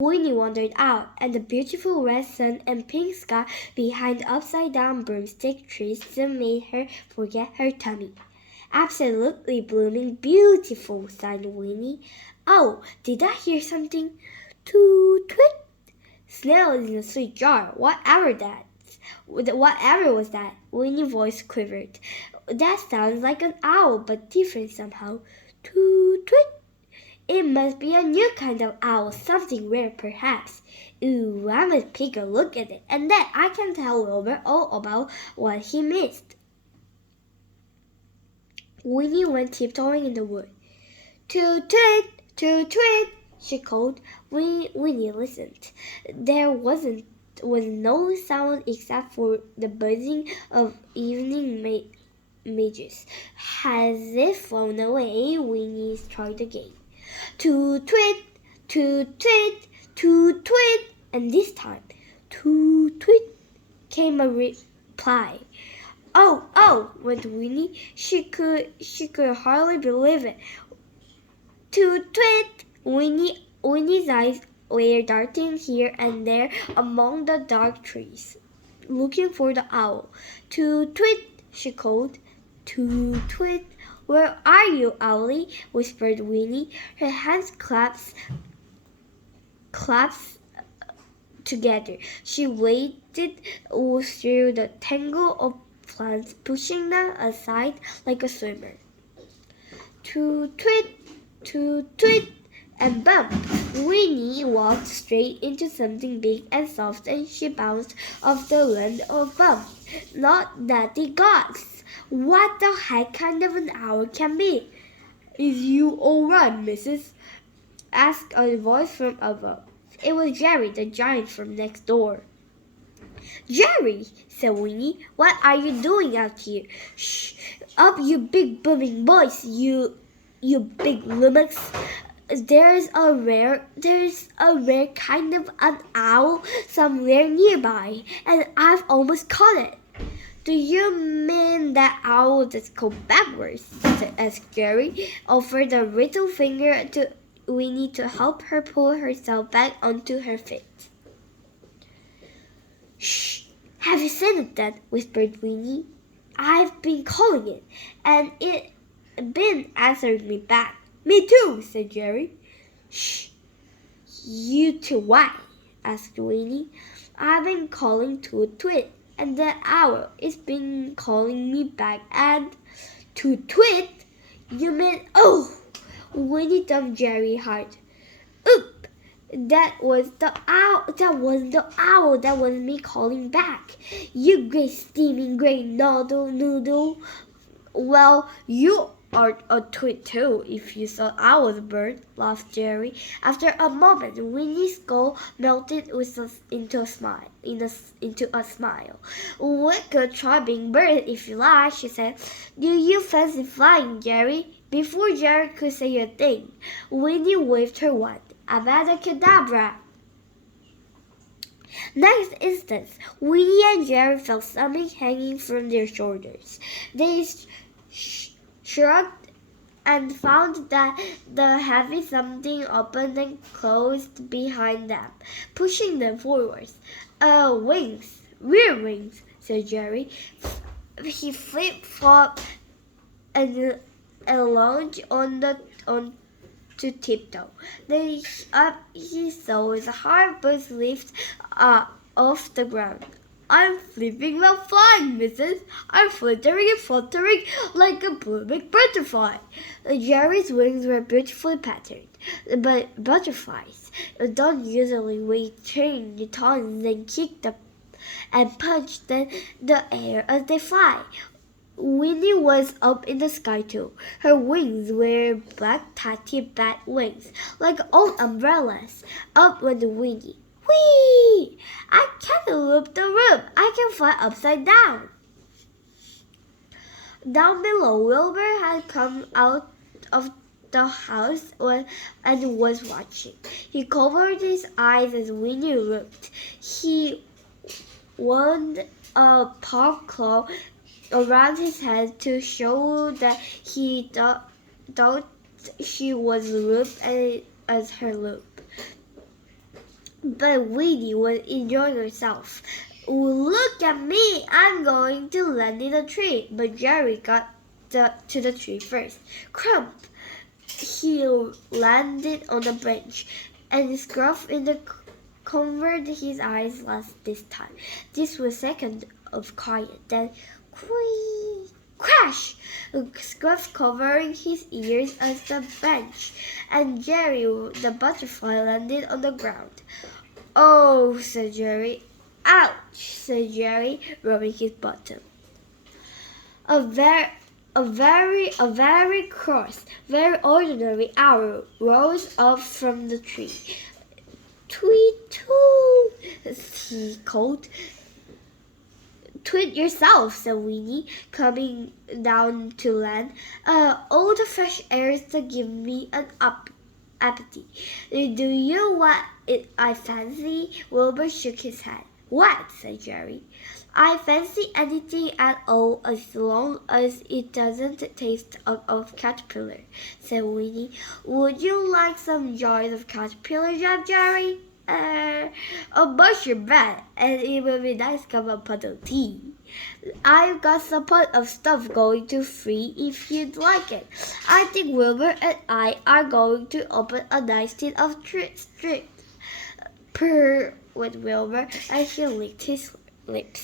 Winnie wandered out, and the beautiful red sun and pink sky behind upside-down broomstick trees soon made her forget her tummy. Absolutely blooming beautiful, sighed Winnie. Oh, did I hear something? Toot twit! Snails in a sweet jar. Whatever was that? Winnie's voice quivered. That sounds like an owl, but different somehow. Toot twit! It must be a new kind of owl, something rare perhaps. Ooh, I must take a look at it, and then I can tell Wilbur all about what he missed. Winnie went tiptoeing in the wood. Toot toot, she called. Winnie listened. There was no sound except for the buzzing of evening midges. Has it flown away? Winnie tried again. Toot twit, toot twit, toot twit, and this time, toot twit, came a reply. Oh, went Winnie. She could hardly believe it. Toot twit! Winnie's eyes were darting here and there among the dark trees, looking for the owl. Toot twit! She called. Toot twit! Where are you, Owlie? Whispered Winnie. Her hands clasped together. She waded through the tangle of plants, pushing them aside like a swimmer. Toot twit, and bump! Winnie walked straight into something big and soft, and she bounced off the land of bump. Not Daddy Gogs! What the heck kind of an owl can be? Is you all right, missus? Asked a voice from above. It was Jerry, the giant from next door. Jerry, said Winnie, what are you doing out here? Shh! Up, you big booming boys, you big lummox. There's a rare kind of an owl somewhere nearby, and I've almost caught it. Do you mean that owl that's called backwards? asked Jerry, offered a little finger to Winnie to help her pull herself back onto her feet. Shh! Have you seen it then? Whispered Winnie. I've been calling it, and it been answering me back. Me too, said Jerry. Shh! You too, why? asked Winnie. I've been calling Toot Twit, and the owl is been calling me back, and Toot Twit? You mean, oh! Winnie thumped Jerry hard. Oop! That was the owl. That wasn't the owl. That was me calling back. You great steaming great noodle. Well, you are a twit too, if you thought I was a bird, laughed Jerry. After a moment, Winnie's skull melted into a smile. We could try being bird if you like, she said. Do you fancy flying, Jerry? Before Jerry could say a thing, Winnie waved her wand. Avada-kedavra! Next instant, Winnie and Jerry felt something hanging from their shoulders. They shrugged and found that the heavy something opened and closed behind them, pushing them forwards. Wings, rear wings, said Jerry. He flip-flopped and lounged to tiptoe. Then he saw his heart burst lift off the ground. I'm flipping while flying, missus. I'm flittering and fluttering like a blooming butterfly. Jerry's wings were beautifully patterned, but butterflies don't usually wave train tongues and kick and punch the air as they fly. Winnie was up in the sky too. Her wings were black tatty bat wings, like old umbrellas. Up went Winnie. Whee! I can't loop the roof. I can fly upside down. Down below, Wilbur had come out of the house and was watching. He covered his eyes as Winnie looked. He wound a paw claw around his head to show that he thought she was looped as her loop. But Winnie was enjoying herself. Look at me! I'm going to land in a tree. But Jerry got to the tree first. Crump! He landed on a branch, and Scruff in the covered his eyes last this time. This was second of quiet. Then, crash! Scruff covering his ears as the bench, and Jerry the butterfly landed on the ground. Oh, said Jerry. Ouch, said Jerry, rubbing his bottom. A very cross, very ordinary owl rose up from the tree. Tweet, toot, he called. Twit yourself, said Winnie, coming down to land. All the fresh airs to give me an appetite. Do you want it? I fancy. Wilbur shook his head. What? Said Jerry. I fancy anything at all as long as it doesn't taste of caterpillar, said Winnie. Would you like some jars of caterpillar jam, Jerry? But your bet, and it will be nice cup of pot of tea. I've got some pot of stuff going to free if you'd like it. I think Wilbur and I are going to open a nice tin of treats. Purr, went Wilbur, and he licked his lips.